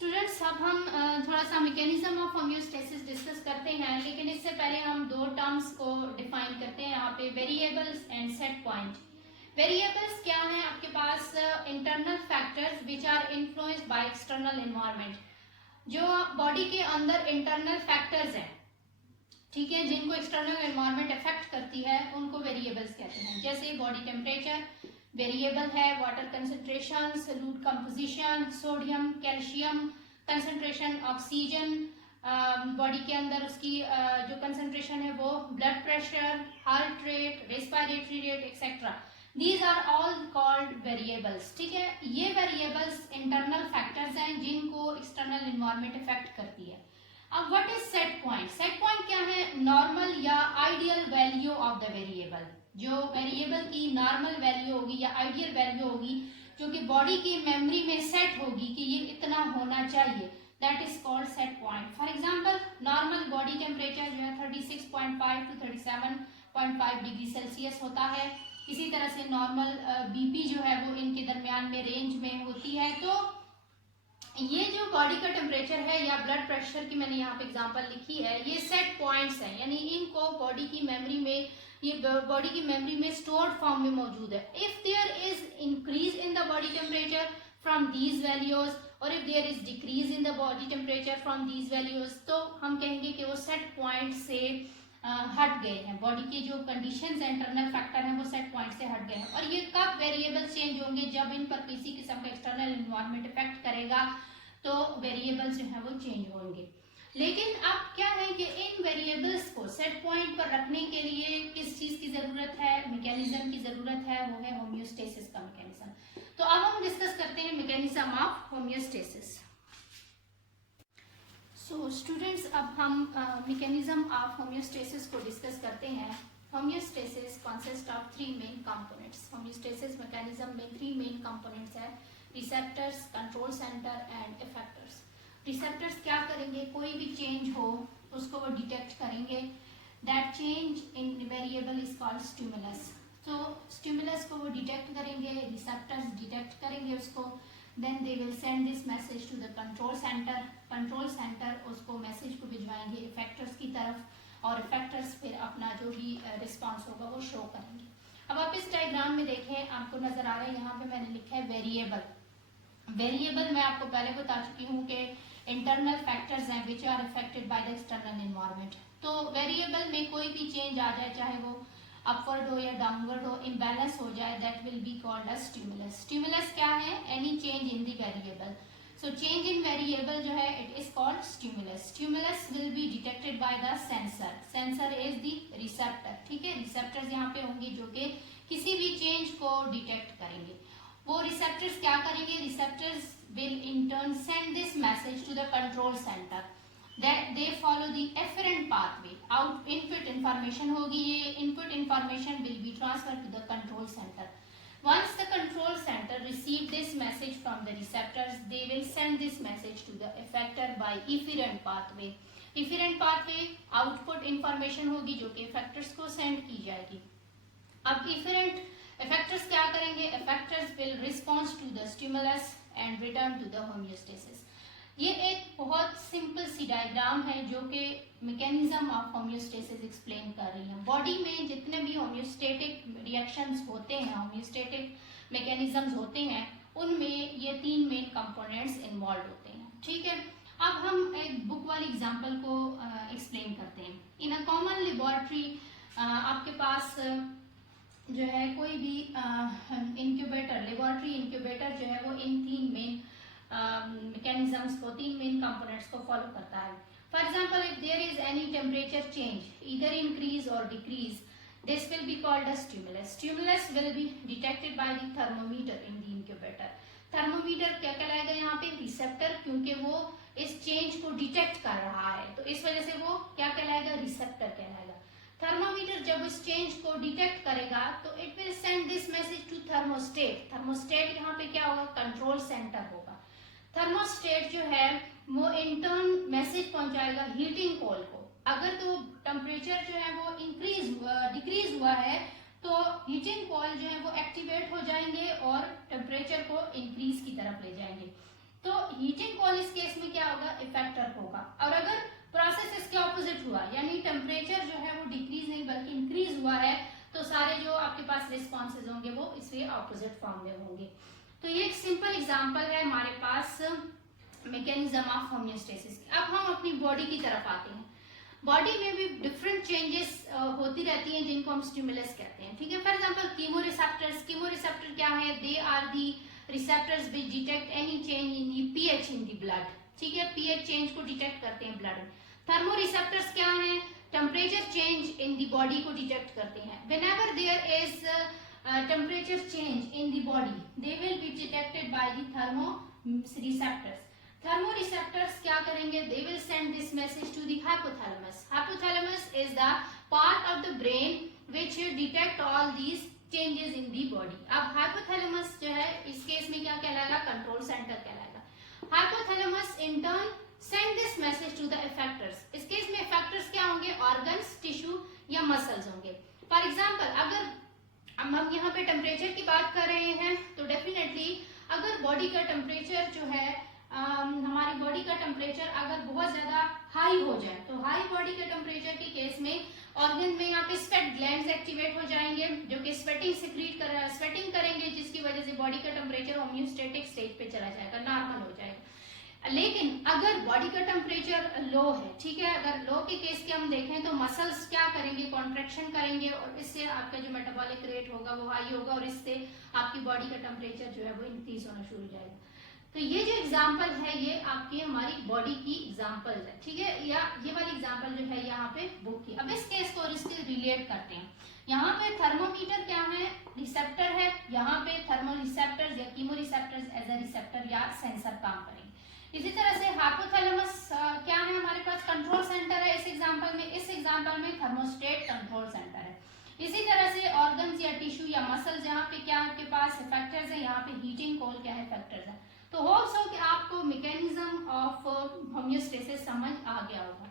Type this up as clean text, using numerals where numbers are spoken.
Students, अब हम थोड़ा सा मैकेनिज्म ऑफ होम्योस्टेसिस डिस्कस करते हैं, लेकिन इससे पहले हम दो टर्म्स को डिफाइन करते हैं यहाँ पे, variables and set point. Variables क्या है? आपके पास internal factors which are influenced by external environment. जो बॉडी के अंदर इंटरनल फैक्टर्स हैं, ठीक है, जिनको एक्सटर्नल एनवायरनमेंट अफेक्ट करती है, उनको वेरिएबल्स कहते हैं। जैसे बॉडी टेम्परेचर वेरिएबल है, water concentration, solute composition, sodium calcium concentration, oxygen body के अंदर उसकी जो कंसंट्रेशन है वो, blood pressure, heart rate, respiratory rate etcetera, these are all called variables. ठीक है, ये वेरिएबल्स इंटरनल फैक्टर्स हैं जिनको एक्सटर्नल एनवायरनमेंट अफेक्ट करती है। अब what is set point? Set point क्या है? नॉर्मल या ideal value of the variable. जो वेरिएबल की नॉर्मल वैल्यू होगी या आइडियल वैल्यू होगी, जो कि बॉडी की मेमोरी में सेट होगी कि ये इतना होना चाहिए, that is called set point. For example, normal body temperature जो है 36.5 टू 37.5 डिग्री सेल्सियस होता है। इसी तरह से नॉर्मल बीपी जो है वो इनके दरमियान में रेंज में होती है। तो ये जो बॉडी का टेम्परेचर है या ब्लड प्रेशर की मैंने यहाँ पे एग्जांपल लिखी है, ये सेट पॉइंट्स हैं, यानी इनको बॉडी की मेमोरी में, ये बॉडी की मेमोरी में स्टोर्ड फॉर्म में मौजूद है। If there is increase in the body temperature from these values और if there is decrease in the body temperature from these values, तो हम कहेंगे कि वो सेट पॉइंट से हट गए हैं। बॉडी की जो कंडीशंस इंटरनल फैक्टर हैं वो सेट पॉइंट से हट गए हैं। और ये कब वेरिएबल चेंज होंगे? जब इन पर किसी किस्म का एक्सटर्नल एनवायरनमेंट इफेक्ट करेगा तो वेरिएबल्स जो है वो चेंज होंगे। लेकिन अब क्या है कि इन वेरिएबल्स को सेट पॉइंट पर रखने के लिए किस चीज की जरूरत है? मैकेनिज्म की जरूरत है, वो है होम्योस्टेसिस का मैकेनिज्म। तो अब हम डिस्कस करते हैं mechanism of homeostasis. So students, अब हम मैकेनिज्म ऑफ होम्योस्टेसिस को डिस्कस करते हैं। Homeostasis consist of 3 main components. Homeostasis mechanism में 3 मेन कंपोनेंट्स है, receptors, control centre and effectors. Receptors क्या करेंगे? कोई भी चेंज हो उसको वो डिटेक्ट करेंगे। That change in variable is called stimulus. तो स्टिमुलस को वो डिटेक्ट करेंगे, रिसेप्टर्स डिटेक्ट करेंगे उसको, then they will send this message to the control centre. Control centre उसको मैसेज को भिजवाएंगे इफेक्टर्स की तरफ, और इफेक्टर्स फिर अपना जो भी रिस्पॉन्स होगा वो शो करेंगे। अब आप इस डायग्राम में देखें, आपको नजर आ रहा है, यहाँ पे मैंने लिखा है वेरिएबल। वेरिएबल मैं आपको पहले बता चुकी हूँ कि इंटरनल फैक्टर्स हैं which are affected by the external environment. तो वेरिएबल में कोई भी चेंज आ जाए, चाहे वो अपवर्ड हो या डाउनवर्ड हो, इम्बैलेंस हो जाए, that will be called a stimulus. Stimulus क्या है? Any change in the variable. So change in variable जो है it is called stimulus. Stimulus will be detected by the sensor. Sensor is the receptor. ठीक है, receptors यहाँ पे होंगे जो कि किसी भी चेंज को डिटेक्ट करेंगे। वो रिसेप्टर्स क्या करेंगे? Receptors will in turn send this message to the control center that they follow the efferent pathway. Out input information होगी, ये input information will be transferred to the control center. Once the control center receive this message from the receptors, they will send this message to the effector by efferent pathway. Efferent pathway output information होगी जो कि effectors को send की जाएगी। अब efferent effectors क्या करेंगे? Effectors will respond to the stimulus and return to the homeostasis. ये एक बहुत सिंपल सी डायग्राम है जो कि मैकेनिज्म ऑफ होम्योस्टेसिस एक्सप्लेन कर रही है। बॉडी में जितने भी होम्योस्टेटिक रिएक्शंस होते हैं, होम्योस्टेटिक मैकेनिज्म्स होते हैं, उनमें ये 3 मेन कंपोनेंट्स इन्वॉल्व होते हैं। ठीक है, अब हम एक बुक वाली एग्जांपल को एक्सप्लेन करते हैं। इन अ कॉमन लेबोरेटरी आपके पास जो है कोई भी इंक्यूबेटर, लेबोरेटरी इंक्यूबेटर जो है वो इन 3 मेन मैकेनिज्म्स को, 3 मेन कंपोनेंट्स को फॉलो करता है। For example, if there is any temperature change, either increase और decrease, this will be called a stimulus. Stimulus will be detected by the thermometer in the incubator. Thermometer क्या कहलाएगा यहाँ पे? Receptor, क्योंकि वो इस चेंज को डिटेक्ट कर रहा है, तो इस वजह से वो क्या कहलाएगा? रिसेप्टर कहलाएगा। थर्मोमीटर जब इस चेंज को डिटेक्ट करेगा तो it will send this message to thermostat. Thermostat यहाँ पे क्या होगा? कंट्रोल सेंटर होगा। थर्मोस्टेट जो है वो इंटर्न मैसेज पहुंचाएगा हीटिंग कॉइल को। अगर तो टेम्परेचर जो है वो डिक्रीज हुआ है तो हीटिंग कॉइल जो है वो एक्टिवेट हो जाएंगे और टेम्परेचर को इंक्रीज की तरफ ले जाएंगे। तो हीटिंग कॉइल इस केस में क्या होगा, इफेक्टर होगा। और अगर प्रोसेस इसके ऑपोजिट हुआ, यानी टेम्परेचर जो है वो डिक्रीज नहीं बल्कि इंक्रीज हुआ है, तो सारे जो आपके पास रिस्पॉन्सेज होंगे वो इसके ऑपोजिट फॉर्म में होंगे। तो ये एक सिंपल एग्जांपल है हमारे पास मैकेनिज्म ऑफ होमियोस्टेसिस। अब हम अपनी बॉडी की तरफ आते हैं। बॉडी में भी डिफरेंट चेंजेस होती रहती हैं जिनको हम स्टिमुलस कहते हैं, ठीक है। फॉर एग्जांपल कीमोरिसेप्टर्स, कीमोरिसेप्टर क्या है, they are the receptors which detect any change in the pH in the blood, ठीक है, पीएच चेंज को डिटेक्ट करते हैं ब्लड में। थर्मोरिसेप्टर्स क्या है, temperature change in the body को डिटेक्ट करते हैं। Whenever there is temperature change in the body, they will be detected by the thermoreceptors. Thermoreceptors क्या करेंगे, they will send this message to the hypothalamus. Hypothalamus is the part of the brain which detect all these changes in the body. अब hypothalamus जो है इस case में क्या कहलाएगा, control centre कहलाएगा। Hypothalamus in turn send this message to the effectors. इस case में effectors क्या होंगे, organs, tissue या muscles होंगे। For example, अगर हम यहाँ पे टेम्परेचर की बात कर रहे हैं तो डेफिनेटली अगर बॉडी का टेम्परेचर जो है हमारी बॉडी का टेम्परेचर अगर बहुत ज्यादा हाई हो जाए, तो हाई बॉडी के टेम्परेचर के केस में ऑर्गन में यहाँ पे स्वेट ग्लैंड्स एक्टिवेट हो जाएंगे जो कि स्वेटिंग करेंगे, जिसकी वजह से बॉडी का टेम्परेचर होम्योस्टेटिक स्टेज पे चला जाएगा, नॉर्मल हो जाएगा। लेकिन अगर बॉडी का टेम्परेचर लो है, ठीक है, अगर लो के केस के हम देखें तो मसल्स क्या करेंगे, कॉन्ट्रैक्शन करेंगे और इससे आपका जो मेटाबॉलिक रेट होगा वो हाई होगा और इससे आपकी बॉडी का टेम्परेचर जो है वो इंक्रीज होना शुरू हो जाएगा। तो ये जो एग्जांपल है ये आपकी हमारी बॉडी की एग्जांपल है, ठीक है, या ये वाली एग्जांपल जो है यहाँ पे बुक की। अब इस केस को इससे रिलेट करते हैं। यहाँ पे थर्मोमीटर क्या है, रिसेप्टर है, यहाँ पे थर्मोरिसेप्टर्स या कीमोरिसेप्टर्स एज ए रिसेप्टर या सेंसर काम करेंगे। इसी तरह से हाइपोथैलेमस क्या है, हमारे पास कंट्रोल सेंटर है इस एग्जांपल में थर्मोस्टेट कंट्रोल सेंटर है। इसी तरह से ऑर्गन्स या टिश्यू या मसल्स जहाँ पे क्या आपके पास फैक्टर्स है, यहाँ पे हीटिंग कॉइल क्या है, फैक्टर्स है। तो होप सो कि आपको मैकेनिज्म ऑफ होमियोस्टेसिस समझ आ गया होगा।